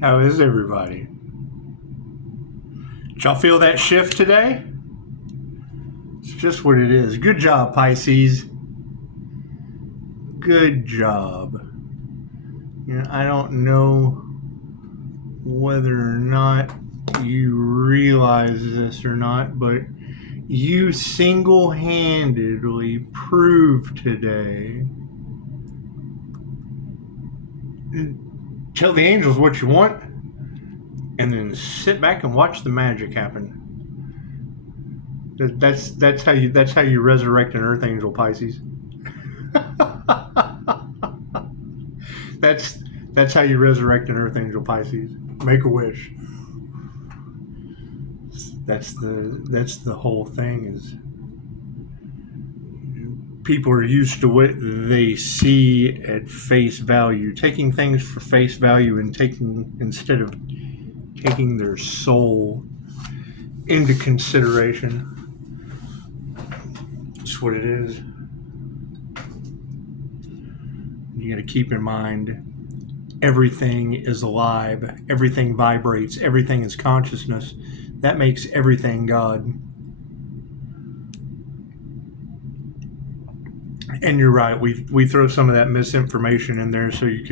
How is everybody? Did y'all feel that shift today? It's just what it is. Good job, Pisces. Good job. You know, I don't know whether or not you realize this or not, but you single-handedly proved today. Tell the angels what you want, and then sit back and watch the magic happen. That's how you resurrect an Earth Angel, Pisces. That's how you resurrect an Earth Angel, Pisces. Make a wish. That's the whole thing. Is people are used to what they see at face value, taking things for face value, and instead of taking their soul into consideration. That's what it is. You got to keep in mind, everything is alive, everything vibrates, everything is consciousness. That makes everything God. And you're right, we throw some of that misinformation in there so you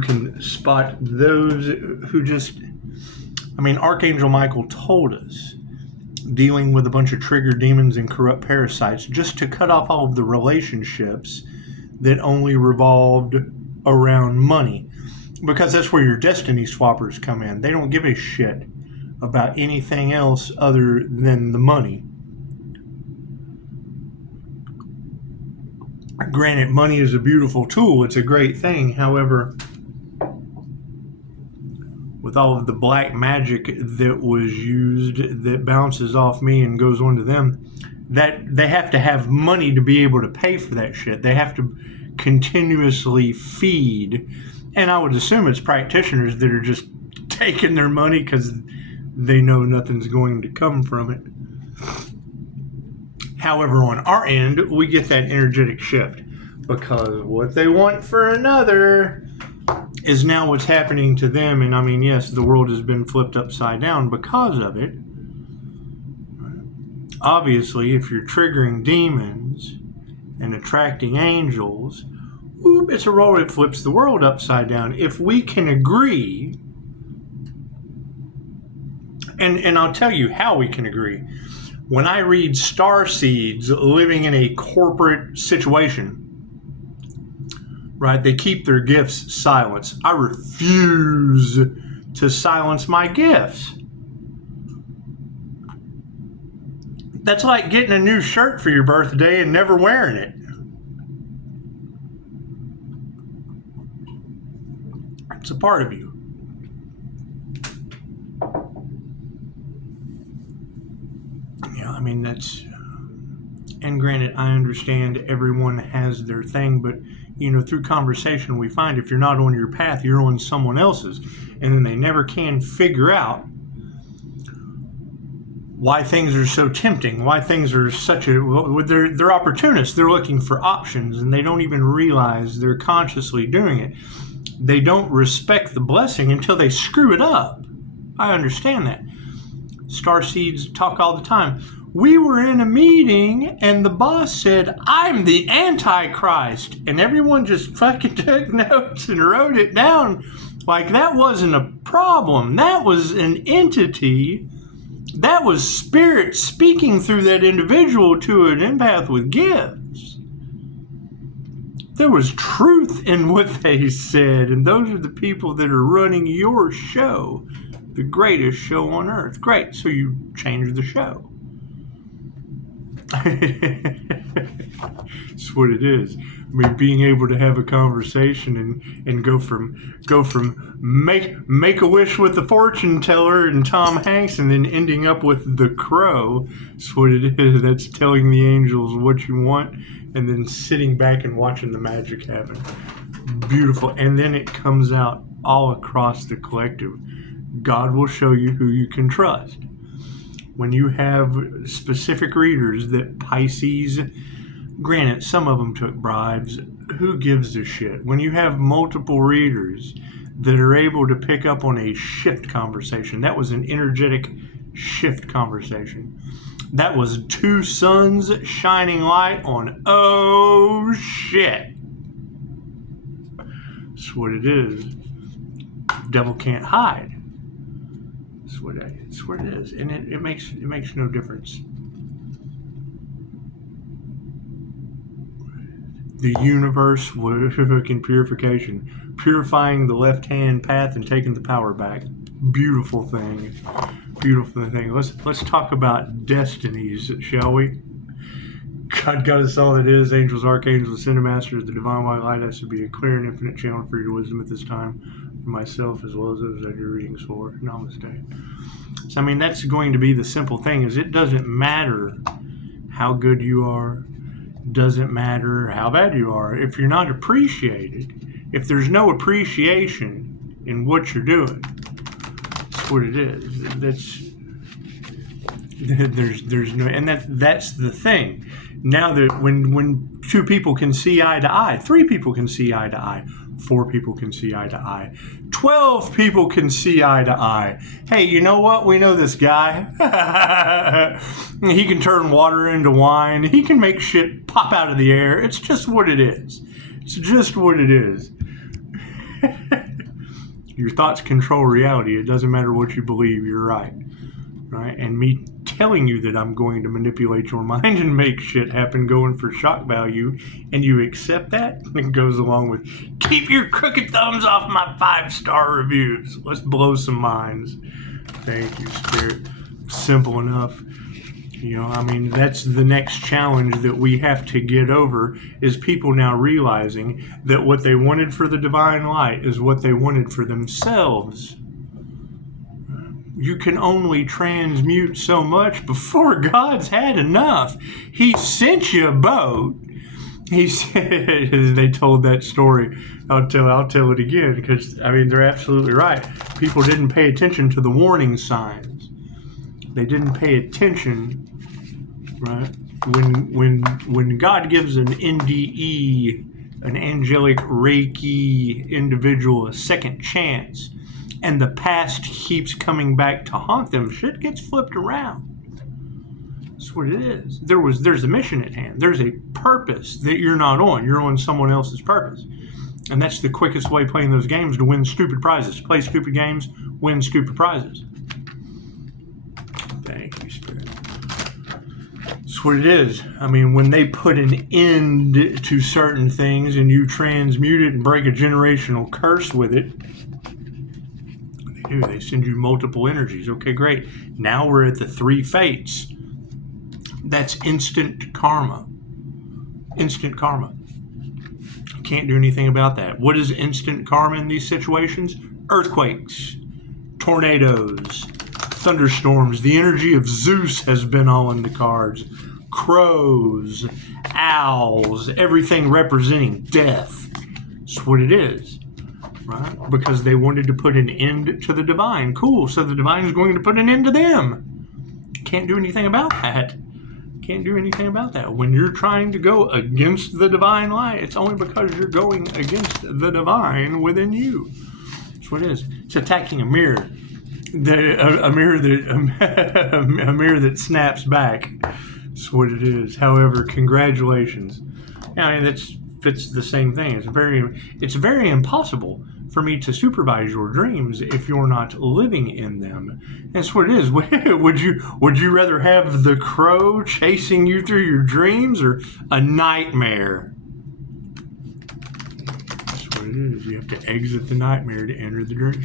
can spot those who just, I mean, Archangel Michael told us, dealing with a bunch of trigger demons and corrupt parasites, just to cut off all of the relationships that only revolved around money, because that's where your destiny swappers come in. They don't give a shit about anything else other than the money. Granted, money is a beautiful tool. It's a great thing. However, with all of the black magic that was used that bounces off me and goes on to them, that they have to have money to be able to pay for that shit. They have to continuously feed. And I would assume it's practitioners that are just taking their money because they know nothing's going to come from it. However, on our end, we get that energetic shift, because what they want for another is now what's happening to them. And I mean, yes, the world has been flipped upside down because of it. Obviously, if you're triggering demons and attracting angels, it's a roll that flips the world upside down. If we can agree, and I'll tell you how we can agree. When I read star seeds living in a corporate situation, right, they keep their gifts silent. I refuse to silence my gifts. That's like getting a new shirt for your birthday and never wearing it. It's a part of you. Yeah, I mean, that's, and granted, I understand everyone has their thing, but you know, through conversation, we find if you're not on your path, you're on someone else's, and then they never can figure out why things are so tempting, why things are such a, they're opportunists. They're looking for options, and they don't even realize they're consciously doing it. They don't respect the blessing until they screw it up. I understand that. Starseeds talk all the time. We were in a meeting and the boss said, "I'm the Antichrist." And everyone just fucking took notes and wrote it down like that wasn't a problem. That was an entity. That was spirit speaking through that individual to an empath with gifts. There was truth in what they said, and those are the people that are running your show, the greatest show on earth. Great, so you changed the show. That's what it is. I mean, being able to have a conversation and go from make a wish with the fortune teller and Tom Hanks, and then ending up with the crow. That's what it is. That's telling the angels what you want, and then sitting back and watching the magic happen. Beautiful. And then it comes out all across the collective. God will show you who you can trust. When you have specific readers that Pisces, granted, some of them took bribes. who gives a shit? When you have multiple readers that are able to pick up on a shift conversation, that was an energetic shift conversation. That was two suns shining light on oh shit. That's what it is. Devil can't hide. That's what it is. And it makes no difference. The universe in purification, purifying the left-hand path and taking the power back. Beautiful thing. Beautiful thing. Let's talk about destinies, shall we? God got us all that is. Angels, archangels, ascended masters. The divine white light has to be a clear and infinite channel for your wisdom at this time, for myself as well as those that you're readings for. Namaste. So, I mean, that's going to be the simple thing, is it doesn't matter how good you are. Doesn't matter how bad you are. If you're not appreciated, if there's no appreciation in what you're doing, that's what it is. There's no, and that's the thing. Now that when two people can see eye to eye, 3 people can see eye to eye, 4 people can see eye to eye, 12 people can see eye to eye. Hey, you know what? We know this guy. He can turn water into wine. He can make shit pop out of the air. It's just what it is. It's just what it is. Your thoughts control reality. It doesn't matter what you believe. You're right. Right? And me telling you that I'm going to manipulate your mind and make shit happen, going for shock value, and you accept that, it goes along with keep your crooked thumbs off my 5-star reviews. Let's blow some minds. Thank you, Spirit. Simple enough. You know, I mean, that's the next challenge that we have to get over, is people now realizing that what they wanted for the divine light is what they wanted for themselves. You can only transmute so much before God's had enough. He sent you a boat. He said, they told that story. I'll tell it again, because, I mean, they're absolutely right. People didn't pay attention to the warning signs. They didn't pay attention, right? When God gives an NDE, an angelic Reiki individual, a second chance, and the past keeps coming back to haunt them, shit gets flipped around. That's what it is. There's a mission at hand. There's a purpose that you're not on. You're on someone else's purpose. And that's the quickest way playing those games, to win stupid prizes. Play stupid games, win stupid prizes. Thank you, Spirit. That's what it is. I mean, when they put an end to certain things and you transmute it and break a generational curse with it, they send you multiple energies. Okay, great. Now we're at the 3 fates. That's instant karma. Instant karma. Can't do anything about that. What is instant karma in these situations? Earthquakes, tornadoes, thunderstorms. The energy of Zeus has been all in the cards. Crows, owls, everything representing death. That's what it is. Right? Because they wanted to put an end to the divine. Cool. So the divine is going to put an end to them. Can't do anything about that. Can't do anything about that. When you're trying to go against the divine light, it's only because you're going against the divine within you. That's what it is. It's attacking a mirror. A mirror that snaps back. That's what it is. However, congratulations. I mean, that fits the same thing. It's very impossible for me to supervise your dreams if you're not living in them. That's what it is. Would you rather have the crow chasing you through your dreams, or a nightmare? That's what it is. You have to exit the nightmare to enter the dream.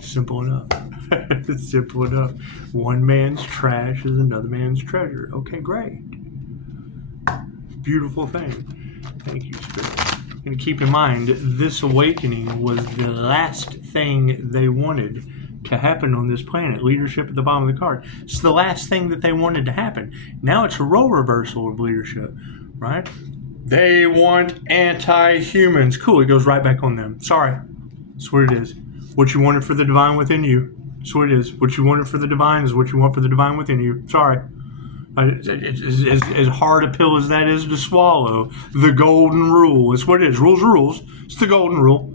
Simple enough. It's simple enough. One man's trash is another man's treasure. Okay, great. Beautiful thing. Thank you, Spirit. And keep in mind, this awakening was the last thing they wanted to happen on this planet. Leadership at the bottom of the card. It's the last thing that they wanted to happen. Now it's a role reversal of leadership, right? They want anti-humans. Cool, it goes right back on them. Sorry. That's what it is. What you wanted for the divine within you. That's what it is. What you wanted for the divine is what you want for the divine within you. Sorry. As hard a pill as that is to swallow, the golden rule. It's what it is. Rules are rules. It's the golden rule.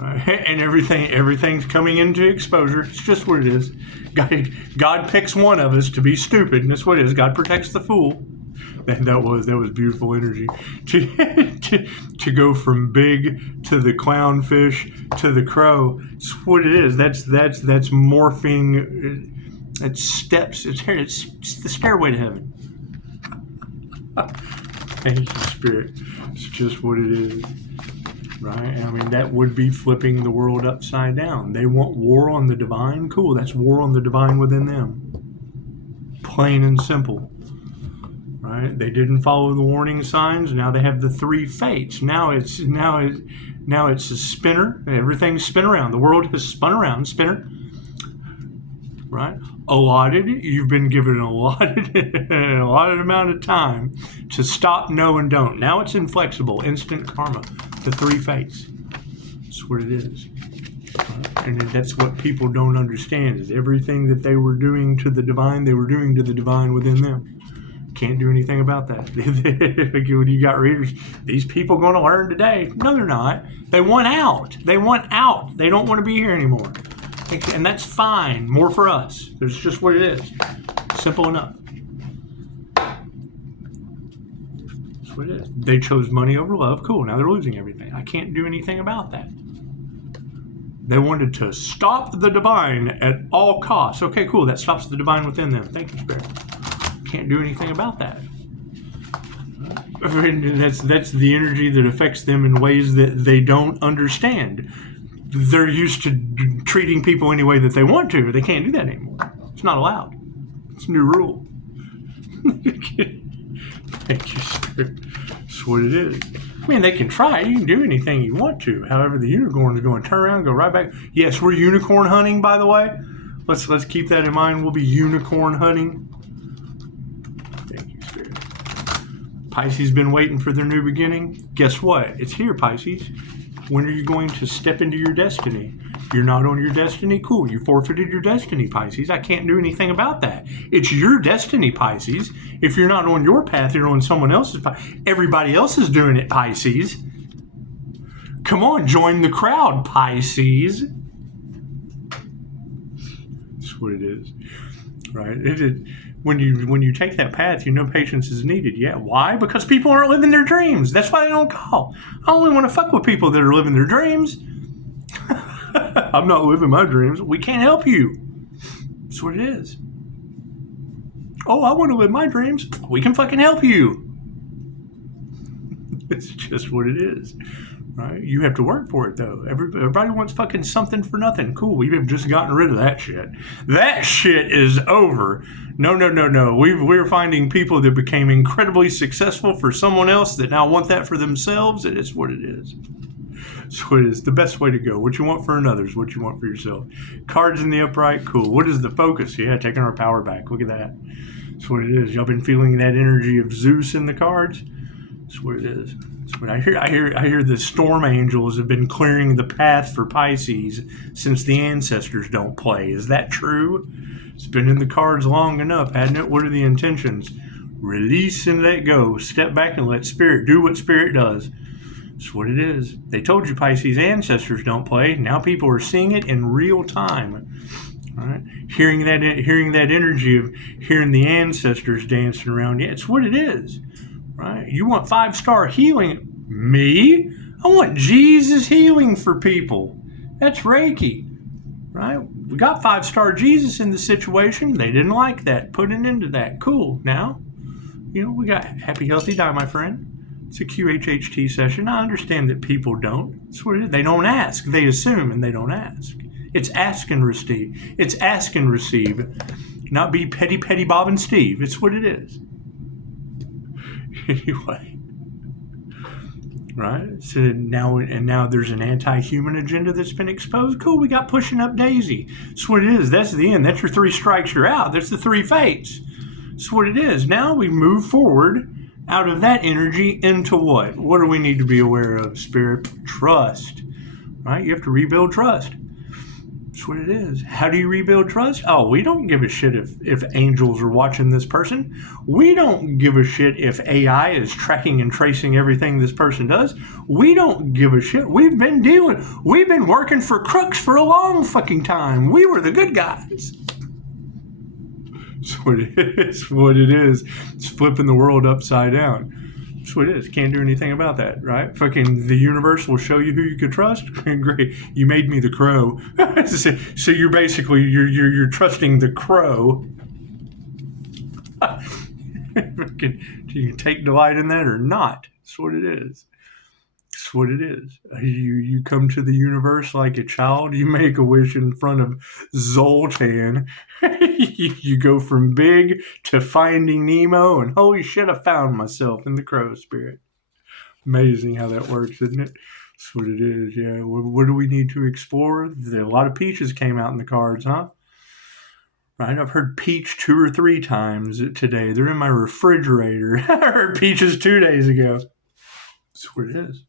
And everything's coming into exposure. It's just what it is. God picks one of us to be stupid, and that's what it is. God protects the fool. That was beautiful energy. To go from big to the clownfish to the crow. It's what it is. That's morphing. It's steps. It's the stairway to heaven. Thank you, Spirit. It's just what it is. Right? I mean, that would be flipping the world upside down. They want war on the divine. Cool. That's war on the divine within them. Plain and simple. Right? They didn't follow the warning signs. Now they have the three fates. Now it's a spinner. Everything's spin around. The world has spun around. Spinner. Right? You've been given a allotted amount of time to stop, know, and don't. Now it's inflexible, instant karma, the three fates. That's what it is. And that's what people don't understand, is everything that they were doing to the divine, they were doing to the divine within them. Can't do anything about that. When you got readers, these people going to learn today. No, they're not. They want out. They want out. They don't want to be here anymore. And that's fine. More for us. It's just what it is. Simple enough. That's what it is. They chose money over love. Cool. Now they're losing everything. I can't do anything about that. They wanted to stop the divine at all costs. Okay, cool. That stops the divine within them. Thank you, Spirit. Can't do anything about that. That's the energy that affects them in ways that they don't understand. They're used to treating people any way that they want to. They can't do that anymore. It's not allowed. It's a new rule. Thank you, Spirit. That's what it is. I mean, they can try. You can do anything you want to. However, the unicorn is going to turn around and go right back. Yes, we're unicorn hunting, by the way. Let's keep that in mind. We'll be unicorn hunting. Thank you, Spirit. Pisces been waiting for their new beginning. Guess what? It's here, Pisces. When are you going to step into your destiny? You're not on your destiny? Cool. You forfeited your destiny, Pisces. I can't do anything about that. It's your destiny, Pisces. If you're not on your path, you're on someone else's path. Everybody else is doing it, Pisces. Come on, join the crowd, Pisces. That's what it is. Right? When you take that path, you know patience is needed. Yeah, why? Because people aren't living their dreams. That's why they don't call. I only want to fuck with people that are living their dreams. I'm not living my dreams. We can't help you. That's what it is. Oh, I want to live my dreams. We can fucking help you. It's just what it is. Right? You have to work for it, though. Everybody wants fucking something for nothing. Cool. We've just gotten rid of that shit. That shit is over. No. We're finding people that became incredibly successful for someone else that now want that for themselves. And it's what it is. It's what it is. The best way to go. What you want for another is what you want for yourself. Cards in the upright. Cool. What is the focus? Yeah, taking our power back. Look at that. That's what it is. Y'all been feeling that energy of Zeus in the cards? That's what it is. That's what I hear the storm angels have been clearing the path for Pisces since the ancestors don't play. Is that true? It's been in the cards long enough, hasn't it? What are the intentions? Release and let go. Step back and let Spirit do what Spirit does. That's what it is. They told you Pisces ancestors don't play. Now people are seeing it in real time. All right? Hearing that energy of hearing the ancestors dancing around. Yeah, it's what it is. Right? You want 5-star healing? Me? I want Jesus healing for people. That's Reiki. Right? We got 5-star Jesus in the situation. They didn't like that. Put an end to that. Cool. Now, we got happy, healthy, die, my friend. It's a QHHT session. I understand that people don't. That's what it is. They don't ask. They assume and they don't ask. It's ask and receive. It's ask and receive. Not be petty Bob and Steve. It's what it is. Anyway, right? So now there's an anti-human agenda that's been exposed. Cool, we got pushing up Daisy. That's what it is. That's the end. That's your 3 strikes, you're out. That's the 3 fates. That's what it is. Now we move forward out of that energy into what? What do we need to be aware of, Spirit? Trust. Right? You have to rebuild trust. That's what it is. How do you rebuild trust? Oh, we don't give a shit if angels are watching this person. We don't give a shit if AI is tracking and tracing everything this person does. We don't give a shit. We've been working for crooks for a long fucking time. We were the good guys. That's what it is. What it is. It's flipping the world upside down. That's what it is. Can't do anything about that, right? Fucking the universe will show you who you could trust. Great. You made me the crow. So you're basically you're trusting the crow. Do you take delight in that or not? That's what it is. That's what it is. You come to the universe like a child. You make a wish in front of Zoltan. You go from big to Finding Nemo, and holy shit, I found myself in the crow spirit. Amazing how that works, isn't it? That's what it is, yeah. What do we need to explore? A lot of peaches came out in the cards, huh? Right, I've heard peach 2 or 3 times today. They're in my refrigerator. I heard peaches 2 days ago. That's what it is.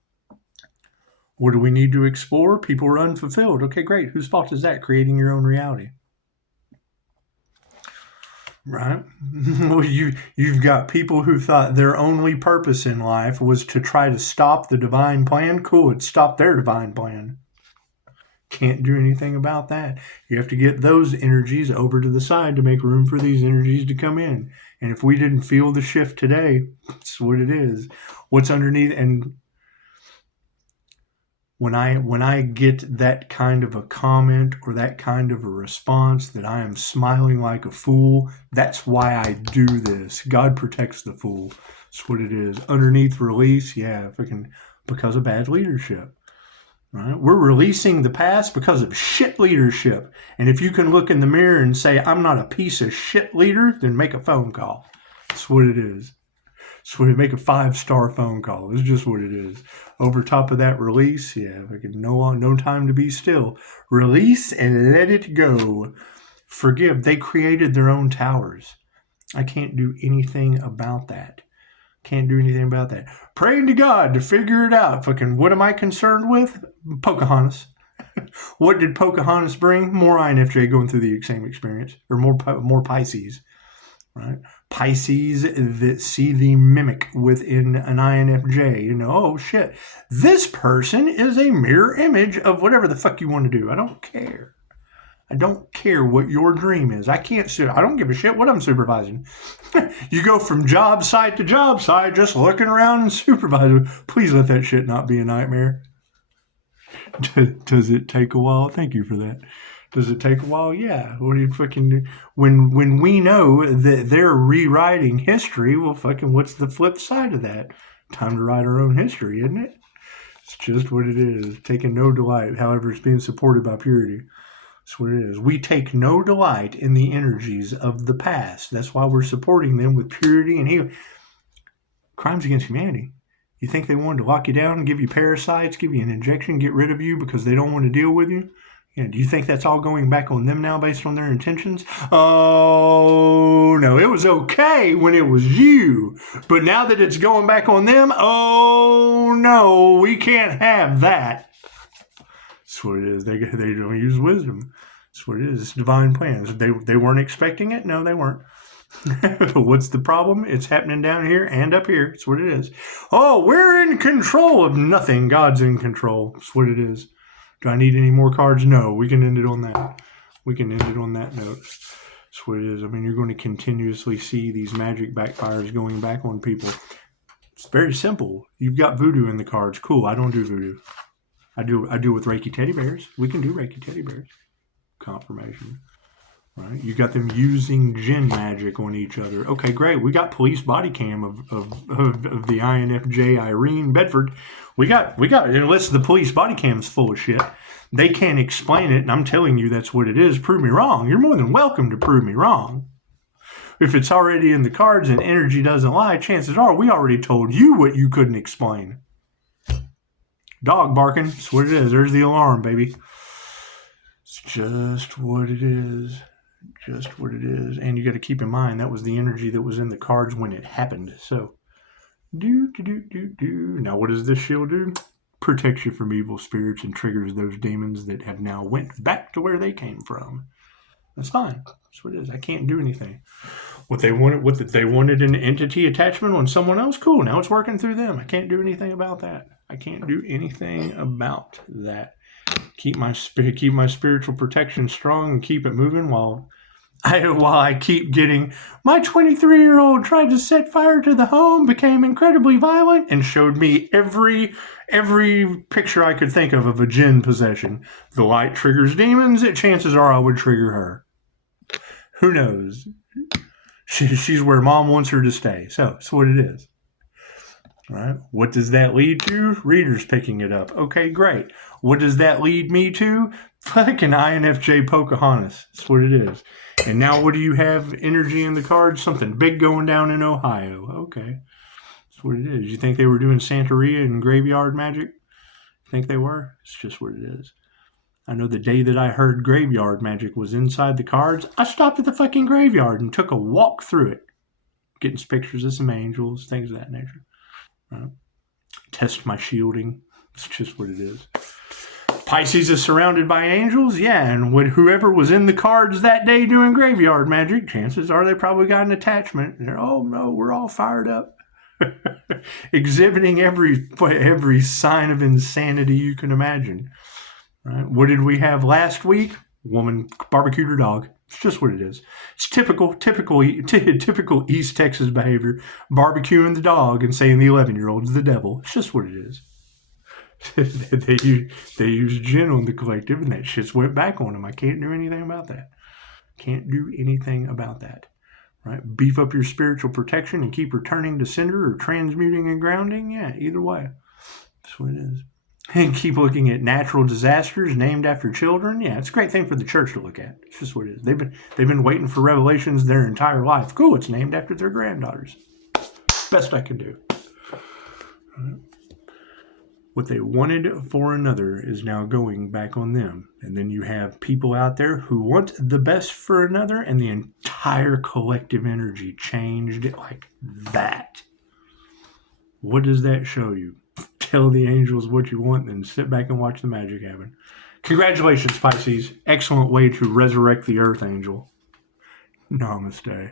What do we need to explore? People are unfulfilled. Okay, great. Whose fault is that? Creating your own reality. Right? Well, you've got people who thought their only purpose in life was to try to stop the divine plan. Cool, it stopped their divine plan. Can't do anything about that. You have to get those energies over to the side to make room for these energies to come in. And if we didn't feel the shift today, that's what it is. What's underneath, and when I get that kind of a comment or that kind of a response that I am smiling like a fool, that's why I do this. God protects the fool. That's what it is. Underneath release, yeah, because of bad leadership. Right? We're releasing the past because of shit leadership. And if you can look in the mirror and say, I'm not a piece of shit leader, then make a phone call. That's what it is. So we make a 5-star phone call. It's just what it is. Over top of that, release. Yeah, no time to be still. Release and let it go. Forgive. They created their own towers. I can't do anything about that. Can't do anything about that. Praying to God to figure it out. What am I concerned with? Pocahontas. What did Pocahontas bring? More INFJ going through the same experience. Or more Pisces. Right? Pisces that see the mimic within an INFJ. Oh shit, this person is a mirror image of whatever the fuck you want to do. I don't care. I don't care what your dream is. I don't give a shit what I'm supervising. You go from job site to job site just looking around and supervising. Please let that shit not be a nightmare. Does it take a while? Thank you for that. Does it take a while? Yeah. What do you fucking do? When we know that they're rewriting history, well, what's the flip side of that? Time to write our own history, isn't it? It's just what it is. Taking no delight, however, it's being supported by purity. That's what it is. We take no delight in the energies of the past. That's why we're supporting them with purity and healing. Crimes against humanity. You think they wanted to lock you down and give you parasites, give you an injection, get rid of you because they don't want to deal with you? Yeah, do you think that's all going back on them now based on their intentions? Oh, no. It was okay when it was you. But now that it's going back on them, oh, no. We can't have that. That's what it is. They don't use wisdom. That's what it is. It's divine plans. They weren't expecting it? No, they weren't. What's the problem? It's happening down here and up here. That's what it is. Oh, we're in control of nothing. God's in control. That's what it is. Do I need any more cards? No. We can end it on that. We can end it on that note. That's what it is. I mean, you're going to continuously see these magic backfires going back on people. It's very simple. You've got voodoo in the cards. Cool. I don't do voodoo. I do with Reiki teddy bears. We can do Reiki teddy bears. Confirmation. Right? You got them using jinn magic on each other. Okay, great. We got police body cam of the INFJ Irene Bedford. We got unless the police body cam's full of shit. They can't explain it, and I'm telling you that's what it is. Prove me wrong. You're more than welcome to prove me wrong. If it's already in the cards and energy doesn't lie, chances are we already told you what you couldn't explain. Dog barking. That's what it is. There's the alarm, baby. It's just what it is. Just what it is. And you got to keep in mind that was the energy that was in the cards when it happened. So, Now what does this shield do? protects you from evil spirits and triggers those demons that have now went back to where they came from. That's fine. That's what it is. I can't do anything. What they wanted an entity attachment on someone else, cool. Now it's working through them. I can't do anything about that. I can't do anything about that. Keep my spiritual protection strong and keep it moving while I keep getting, my 23-year-old tried to set fire to the home, became incredibly violent, and showed me every picture I could think of a jinn possession. The light triggers demons. Chances are I would trigger her. Who knows? She's where mom wants her to stay. So that's what it is. All right. What does that lead to? Readers picking it up. Okay, great. What does that lead me to? Fucking INFJ Pocahontas. That's what it is. And now what do you have energy in the cards? Something big going down in Ohio. Okay. That's what it is. You think they were doing Santeria and graveyard magic? Think they were? It's just what it is. I know the day that I heard graveyard magic was inside the cards, I stopped at the fucking graveyard and took a walk through it. Getting pictures of some angels, things of that nature. Test my shielding. It's just what it is. Pisces is surrounded by angels, yeah, and whoever was in the cards that day doing graveyard magic, chances are they probably got an attachment. And they're, oh no, we're all fired up. Exhibiting every sign of insanity you can imagine. Right? What did we have last week? Woman barbecued her dog. It's just what it is. It's typical East Texas behavior. Barbecuing the dog and saying the 11-year-old's the devil. It's just what it is. they used gin on the collective, and that shit's went back on them. I can't do anything about that. Can't do anything about that. Right? Beef up your spiritual protection and keep returning to cinder or transmuting and grounding. Yeah, either way. That's what it is. And keep looking at natural disasters named after children. Yeah, it's a great thing for the church to look at. It's just what it is. They've been waiting for revelations their entire life. Cool, it's named after their granddaughters. Best I can do. What they wanted for another is now going back on them. And then you have people out there who want the best for another, and the entire collective energy changed like that. What does that show you? Tell the angels what you want, then sit back and watch the magic happen. Congratulations, Pisces. Excellent way to resurrect the Earth Angel. Namaste.